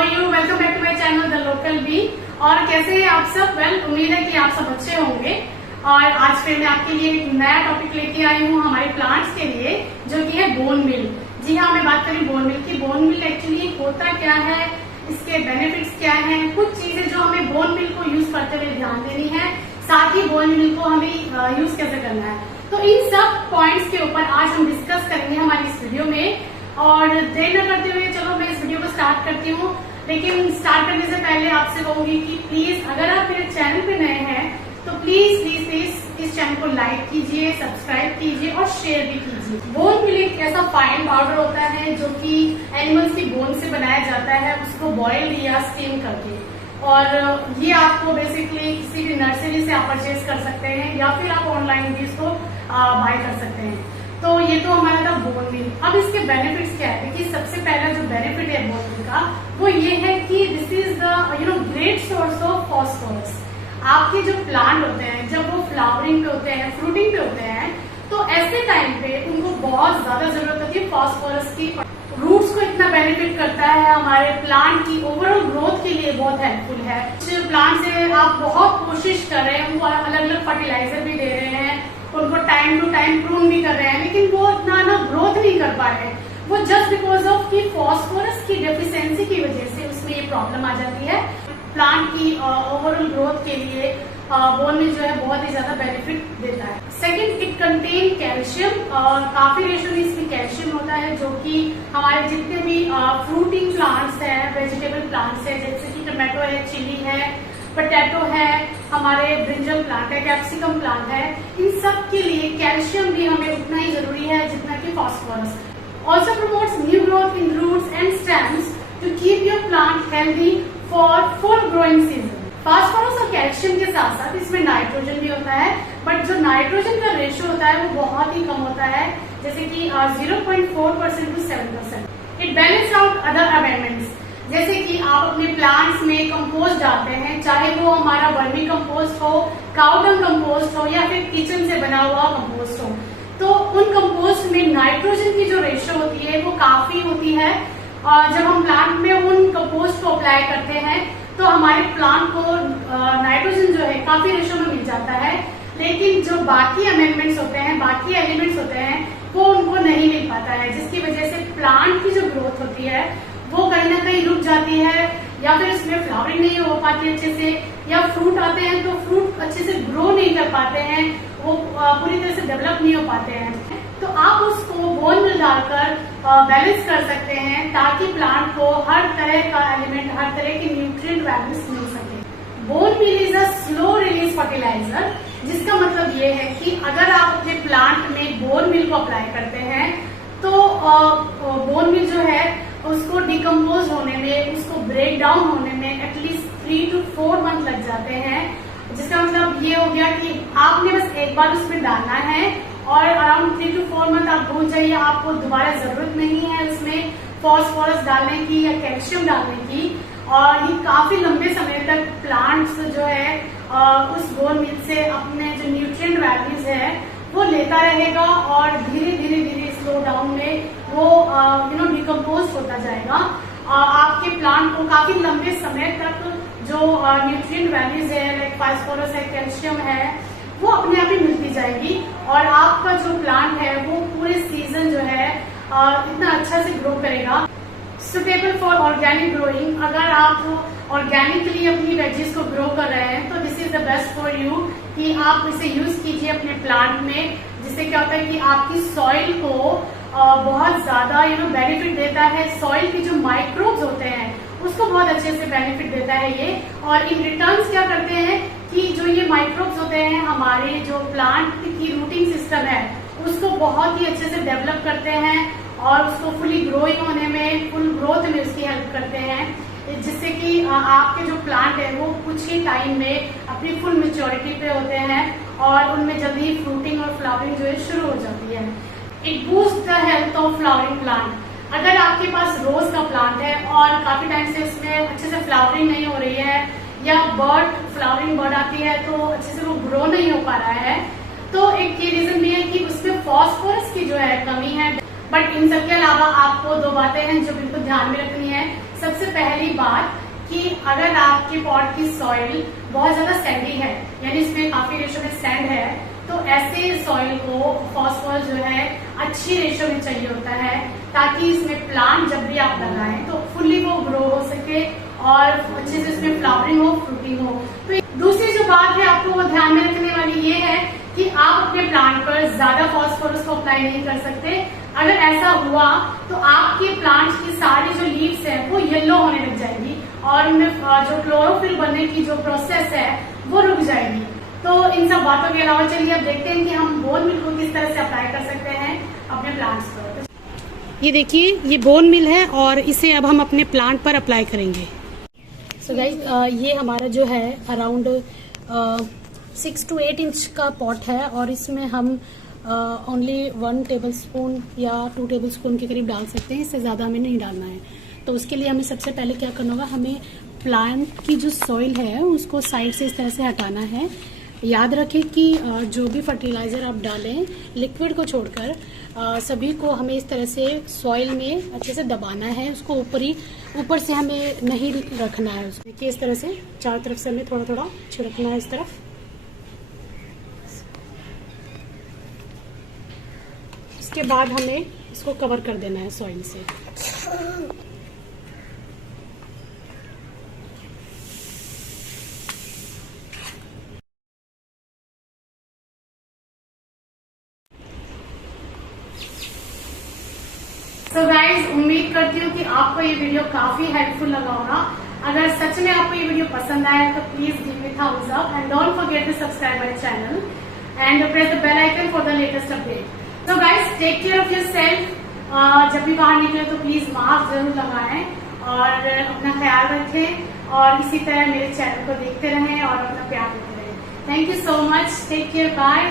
Are you? Welcome back to my channel the local B. और कैसे हैं आप सब? उम्मीद है कि आप सब अच्छे होंगे। और आज फिर मैं आपके लिए एक नया टॉपिक लेके आई हूँ हमारे प्लांट्स के लिए, जो कि है बोन मिल। जी हाँ, मैं बात करी बोन मिल की। बोन मिल एक्चुअली होता क्या है, इसके बेनिफिट्स क्या हैं, कुछ चीजें जो हमें बोन मिल को यूज करते हुए ध्यान देनी है, साथ ही बोन मिल को हमें यूज कैसे करना है। तो इन सब पॉइंट्स के ऊपर आज हम डिस्कस करेंगे हमारी इस वीडियो में। और देर न करते हुए चलो मैं इस वीडियो को स्टार्ट करती हूँ। लेकिन स्टार्ट करने से पहले आपसे कहूंगी कि प्लीज अगर आप मेरे चैनल पे नए हैं तो प्लीज प्लीज प्लीज इस चैनल को लाइक कीजिए, सब्सक्राइब कीजिए और शेयर भी कीजिए। बोन मिल एक ऐसा फाइन पाउडर होता है जो कि एनिमल्स की बोन से बनाया जाता है, उसको बॉइल्ड या स्टीम करके। और ये आपको बेसिकली किसी भी नर्सरी से आप परचेज कर सकते हैं या फिर आप ऑनलाइन भी इसको बाय कर सकते हैं। तो ये तो हमारा था बोन मिल। अब इसके बेनिफिट्स क्या है? देखिए, सबसे पहला जो बेनिफिट है बोन मिल का वो ये है कि this is the great source of phosphorus. आपके जो प्लांट होते हैं जब वो फ्लावरिंग पे होते हैं, फ्रूटिंग पे होते हैं, तो ऐसे टाइम पे उनको बहुत ज्यादा जरूरत होती है फॉस्फोरस की। रूट्स को इतना बेनिफिट करता है, हमारे प्लांट की ओवरऑल ग्रोथ के लिए बहुत हेल्पफुल है। प्लांट से आप बहुत कोशिश कर रहे हैं, उनको अलग अलग फर्टिलाइजर भी दे रहे हैं, उनको टाइम टू टाइम प्रून भी कर रहे हैं, लेकिन वो इतना ना ग्रोथ नहीं कर पा रहे हैं। वो जस्ट बिकॉज ऑफ की फॉस्फोरस की डेफिशिएंसी की वजह से उसमें ये प्रॉब्लम आ जाती है। प्लांट की ओवरऑल ग्रोथ के लिए बोन मिल जो है बहुत ही ज्यादा बेनिफिट देता है। सेकंड, इट कंटेन कैल्शियम और काफी रेशो में इसमें कैल्शियम होता है, जो कि हमारे जितने भी फ्रूटिंग प्लांट्स हैं, वेजिटेबल प्लांट्स हैं, जैसे कि टमाटो है, चिली है, पोटैटो है, हमारे ब्रिंजल प्लांट है, कैप्सिकम प्लांट है, इन सब के लिए कैल्शियम भी हमें उतना ही जरूरी है जितना कि phosphorus. Also promotes new growth in roots and stems to keep your plant healthy for full growing season. Phosphorus और कैल्शियम के साथ साथ इसमें नाइट्रोजन भी होता है, बट जो नाइट्रोजन का रेशियो होता है वो बहुत ही कम होता है, जैसे कि 0.4% to 7%। It balance out other amendments, जैसे कि आप अपने प्लांट्स में कंपोस्ट डालते हैं, चाहे वो हमारा वर्मी कंपोस्ट हो, काउडंग कंपोस्ट हो या फिर किचन से बना हुआ कंपोस्ट हो, तो उन कंपोस्ट में नाइट्रोजन की जो रेशियो होती है वो काफी होती है। और जब हम प्लांट में उन कंपोस्ट को अप्लाई करते हैं तो हमारे प्लांट को नाइट्रोजन जो है काफी रेशियो में मिल जाता है, लेकिन जो बाकी अमेंडमेंट्स होते हैं, बाकी एलिमेंट्स होते हैं, वो उनको नहीं मिल पाता है, जिसकी वजह से प्लांट की जो ग्रोथ होती है वो कहीं ना कहीं रुक जाती है, या फिर इसमें फ्लावरिंग नहीं हो पाती अच्छे से, या फ्रूट आते हैं तो फ्रूट अच्छे से ग्रो नहीं कर पाते हैं, वो पूरी तरह से डेवलप नहीं हो पाते हैं। तो आप उसको बोन मिल डालकर बैलेंस कर सकते हैं, ताकि प्लांट को हर तरह का एलिमेंट, हर तरह की न्यूट्रिएंट वैल्यूज मिल सके। Bone meal is a slow release fertilizer, जिसका मतलब ये है कि अगर आप अपने प्लांट में बोन मिल को अप्लाई करते हैं तो बोन मिल जो है उसको डिकम्पोज होने में, उसको ब्रेक डाउन होने में एटलीस्ट 3 to 4 मंथ लग जाते हैं। जिसका मतलब ये हो गया कि आपने बस एक बार उसमें डालना है और अराउंड 3 to 4 मंथ आप भूल जाइए, आपको दोबारा जरूरत नहीं है उसमें फॉस्फोरस डालने की या कैल्शियम डालने की। और ये काफी लंबे समय तक प्लांट्स जो है उस बोन मिल से अपने जो न्यूट्रिएंट वैल्यूज है वो लेता रहेगा, और धीरे धीरे धीरे स्लो डाउन में वो डिकम्पोज होता जाएगा। आपके प्लांट को काफी लंबे समय तक जो न्यूट्रिएंट वैल्यूज है, लाइक फास्फोरस है, कैल्शियम है, वो अपने आप ही मिलती जाएगी, और आपका जो प्लांट है वो पूरे सीजन जो है इतना अच्छा से ग्रो करेगा। सुटेबल फॉर ऑर्गेनिक ग्रोइंग, अगर आप ऑर्गेनिकली अपनी वेजीज को ग्रो कर रहे हैं तो this is the best for you, कि आप इसे यूज कीजिए अपने प्लांट में। जिससे क्या होता है कि आपकी सॉइल को बहुत ज्यादा बेनिफिट देता है, सॉइल की जो माइक्रोब्स होते हैं उसको बहुत अच्छे से बेनिफिट देता है ये। और इन रिटर्न्स क्या करते हैं कि जो ये माइक्रोब्स होते हैं हमारे जो प्लांट की रूटिंग सिस्टम है उसको बहुत ही अच्छे से डेवलप करते हैं, और उसको फुली ग्रोइंग होने में, फुल ग्रोथ में उसकी हेल्प करते हैं, जिससे कि आपके जो प्लांट है वो कुछ ही टाइम में अपनी फुल मेच्योरिटी पे होते हैं और उनमें जल्दी फ्रूटिंग और फ्लावरिंग जो है शुरू हो जाती है। It boost the health of flowering plant. अगर आपके पास रोज का प्लांट है और काफी टाइम से उसमें अच्छे से फ्लावरिंग नहीं हो रही है, या फ्लावरिंग बर्ड आती है तो अच्छे से वो ग्रो नहीं हो पा रहा है, तो एक ये रीजन भी है कि उसमें फॉस्फोरस की जो है कमी है। बट इन सबके अलावा आपको 2 बातें हैं जो बिल्कुल ध्यान में रखनी है। सबसे पहली बात कि अगर आपके पॉट की सॉइल बहुत ज्यादा सैंडी है, यानी इसमें काफी रेशो में सैंड है, तो ऐसे सॉइल को फॉस्फोरस जो है अच्छी रेशो में चाहिए होता है, ताकि इसमें प्लांट जब भी आप लगाएं तो फुल्ली वो ग्रो हो सके और अच्छे से इसमें फ्लावरिंग हो, फ्रूटिंग हो। तो दूसरी जो बात है आपको वो ध्यान में रखने वाली ये है कि आप अपने प्लांट पर ज्यादा फॉस्फोरस को अप्लाई नहीं कर सकते। अगर ऐसा हुआ तो आपके प्लांट्स की सारी जो लीव्स है वो येलो होने लग जाएगी और उनमें जो क्लोरोफिल बनने की जो प्रोसेस है वो रुक जाएगी। तो इन सब बातों के अलावा चलिए अब देखते हैं कि हम बोन मिल को किस तरह से अप्लाई कर सकते हैं अपने प्लांट्स पर। ये देखिए, ये बोन मिल है और इसे अब हम अपने प्लांट पर अप्लाई करेंगे। सो गाइस, ये हमारा जो है अराउंड 6 to 8 इंच का पॉट है और इसमें हम ओनली 1 टेबलस्पून या 2 टेबलस्पून के करीब डाल सकते हैं, इससे ज्यादा हमें नहीं डालना है। तो उसके लिए हमें सबसे पहले क्या करना होगा, हमें प्लांट की जो सॉइल है उसको साइड से इस तरह से हटाना है। याद रखें कि जो भी फर्टिलाइजर आप डालें लिक्विड को छोड़कर सभी को हमें इस तरह से सॉइल में अच्छे से दबाना है, उसको ऊपर से हमें नहीं रखना है। उसको देखिए इस तरह से चारों तरफ से हमें थोड़ा थोड़ा छिड़कना है इस तरफ। इसके बाद हमें इसको कवर कर देना है सॉइल से। तो गाइज, उम्मीद करती हूँ कि आपको ये वीडियो काफी हेल्पफुल लगा होगा। अगर सच में आपको ये वीडियो पसंद आया तो please give me thumbs up and don't forget to subscribe my channel and press the bell icon for the latest update. तो guys, take care of yourself. जब भी बाहर निकले तो प्लीज मास्क जरूर लगाएं और अपना ख्याल रखें और इसी तरह मेरे चैनल को देखते रहें और अपना प्यार देते रहें। Thank you so much, take care, bye.